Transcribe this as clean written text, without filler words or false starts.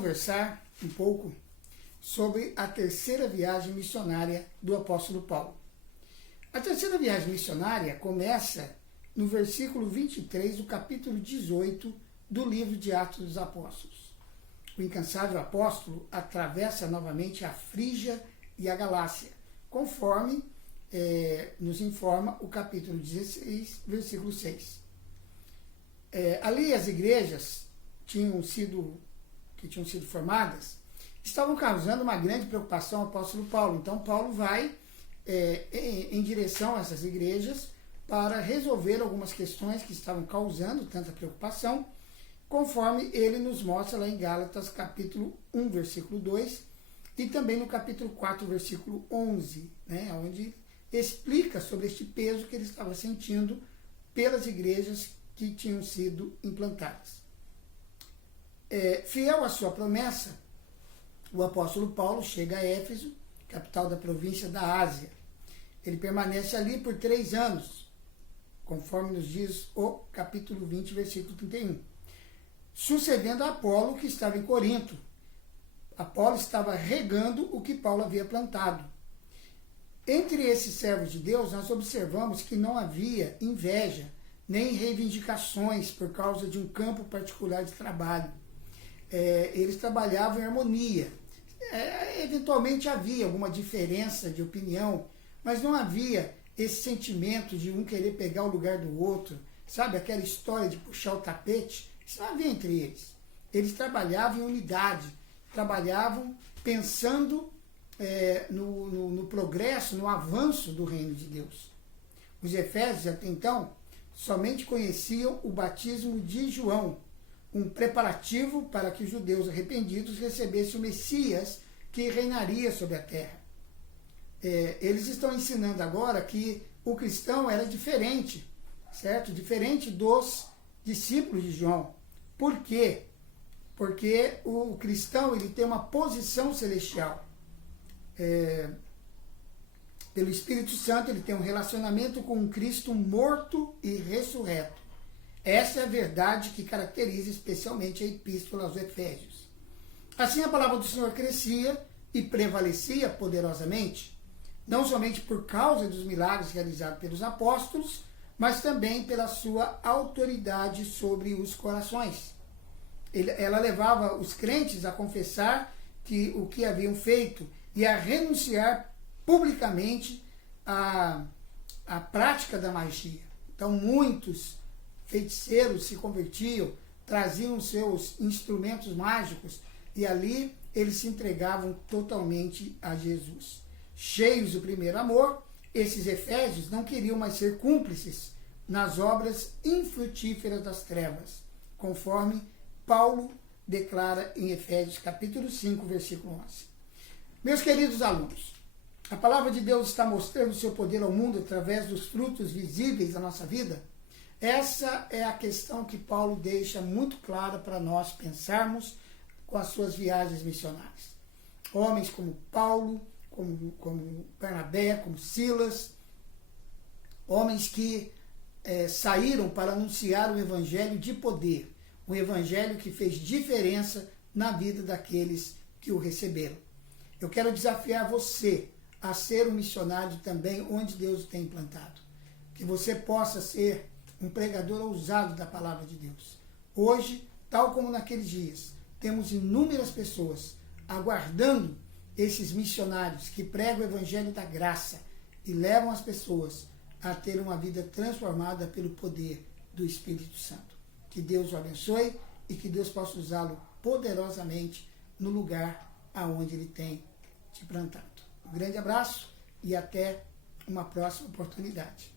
conversar um pouco sobre a terceira viagem missionária do apóstolo Paulo. A terceira viagem missionária começa no versículo 23 do capítulo 18 do livro de Atos dos Apóstolos. O incansável apóstolo atravessa novamente a Frígia e a Galácia, conforme nos informa o capítulo 16, versículo 6. Ali as igrejas que tinham sido formadas estavam causando uma grande preocupação ao apóstolo Paulo. Então Paulo vai em direção a essas igrejas para resolver algumas questões que estavam causando tanta preocupação, conforme ele nos mostra lá em Gálatas capítulo 1, versículo 2, e também no capítulo 4, versículo 11, onde explica sobre este peso que ele estava sentindo pelas igrejas que tinham sido implantadas. Fiel à sua promessa, o apóstolo Paulo chega a Éfeso, capital da província da Ásia. Ele permanece ali por 3 anos, conforme nos diz o capítulo 20, versículo 31. Sucedendo a Apolo, que estava em Corinto. Apolo estava regando o que Paulo havia plantado. Entre esses servos de Deus, nós observamos que não havia inveja, nem reivindicações por causa de um campo particular de trabalho. Eles trabalhavam em harmonia. Eventualmente havia alguma diferença de opinião, mas não havia esse sentimento de um querer pegar o lugar do outro, sabe? Aquela história de puxar o tapete. Isso não havia entre eles. Eles trabalhavam em unidade, trabalhavam pensando no progresso, no avanço do reino de Deus. Os efésios, até então, somente conheciam o batismo de João, um preparativo para que os judeus arrependidos recebessem o Messias que reinaria sobre a terra. Eles estão ensinando agora que o cristão era diferente, certo? Diferente dos discípulos de João. Por quê? Porque o cristão ele tem uma posição celestial. Pelo Espírito Santo ele tem um relacionamento com um Cristo morto e ressurreto. Essa é a verdade que caracteriza especialmente a epístola aos Efésios. Assim a palavra do Senhor crescia e prevalecia poderosamente, não somente por causa dos milagres realizados pelos apóstolos, mas também pela sua autoridade sobre os corações. Ela levava os crentes a confessar o que haviam feito e a renunciar publicamente à prática da magia. Então muitos feiticeiros se convertiam, traziam seus instrumentos mágicos e ali eles se entregavam totalmente a Jesus. Cheios do primeiro amor, esses efésios não queriam mais ser cúmplices nas obras infrutíferas das trevas, conforme Paulo declara em Efésios capítulo 5, versículo 11. Meus queridos alunos, a palavra de Deus está mostrando o seu poder ao mundo através dos frutos visíveis da nossa vida? Essa é a questão que Paulo deixa muito clara para nós pensarmos com as suas viagens missionárias. Homens como Paulo, como Barnabé, como Silas, homens que saíram para anunciar o evangelho de poder, um evangelho que fez diferença na vida daqueles que o receberam. Eu quero desafiar você a ser um missionário também onde Deus o tem implantado. Que você possa ser um pregador ousado da palavra de Deus. Hoje, tal como naqueles dias, temos inúmeras pessoas aguardando esses missionários que pregam o evangelho da graça e levam as pessoas a ter uma vida transformada pelo poder do Espírito Santo. Que Deus o abençoe e que Deus possa usá-lo poderosamente no lugar aonde Ele tem te plantado. Um grande abraço e até uma próxima oportunidade.